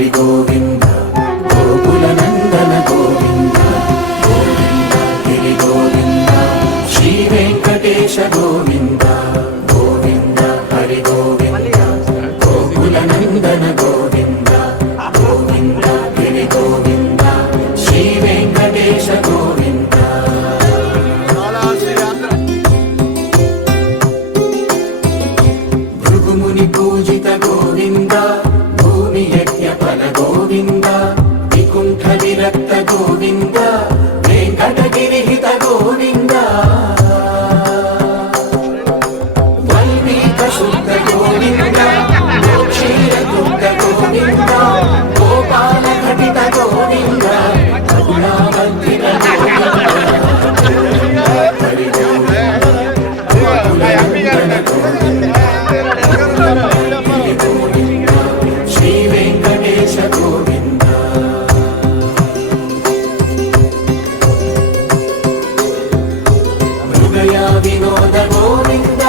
హరి గోవింద గోకుల నందన గోవింద గోవింద గిరి గోవింద శ్రీ వెంకటేశ గోవింద గోవింద హరి గోవింద గోకుల నందన గోవింద గోవింద గిరి గోవింద శ్రీ వెంకటేశ గోవింద భృగుముని పూజిత గోవింద భూమి యజ్ఞ ఫల గోవింద వికుంఠ విరక్త గోవింద వెంకటగిరిహిత గోవింద వల్మీక శుద్ధ గోవింద క్షీర దుర్గ గోవింద గోపాల ఘటిత గోవింద కరుణావర్ధిత గోవింద హరి గోవింద గోకుల నందన గోవింద శ్రీ వెంకటేశ గోవింద హృదయ వినోద గోవింద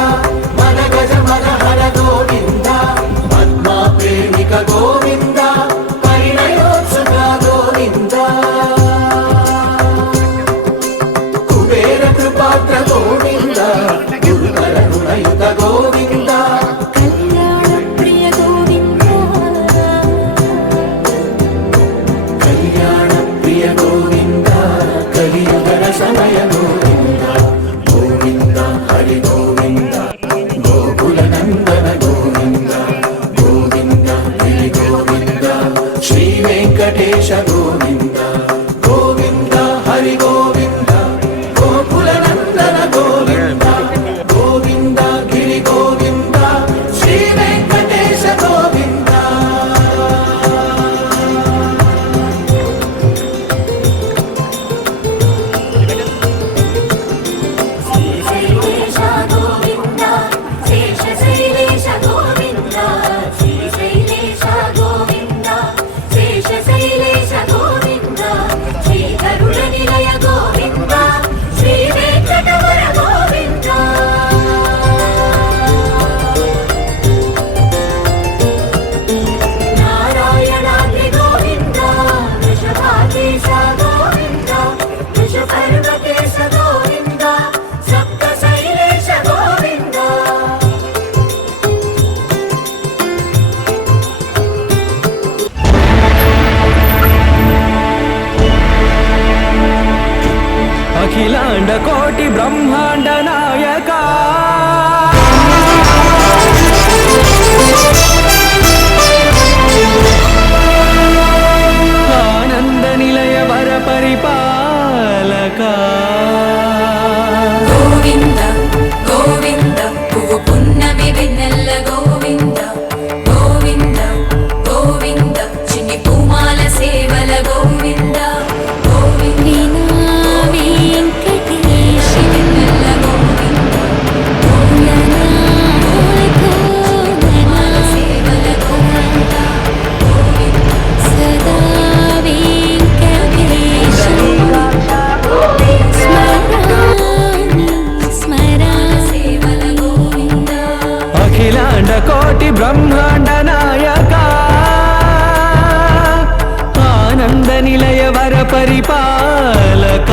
మన గజ మన హర గోవింద పద్మా ప్రేమిక గోవింద పరిణయోత్సుక గోవింద కుబేర కృపాత్ర గోవింద గురుకరుణయుత గోవింద సమయ గోవింద గోవింద హరి గోవింద గోకుల నందన గోవింద గోవింద హరి గోవింద శ్రీ వెంకటేశ గోవింద గోవింద హరి గోవింద గోకుల నందన గోవింద గోవింద గిరి గోవింద శ్రీ వెంకటేశ గోవింద అఖిలాండ కోటి బ్రహ్మాండ నాయక ఆనంద నిలయ వర పరిపాలక గోవింద గోవింద పువ్వు పున్నమి వెన్నెల్ల గోవింద గోవింద గోవింద చిన్ని పూమాల సేవల గోవింద గోవింద అఖిలాండ కోటి బ్రహ్మాండ నాయక ఆనంద నిలయ వర పరిపాలక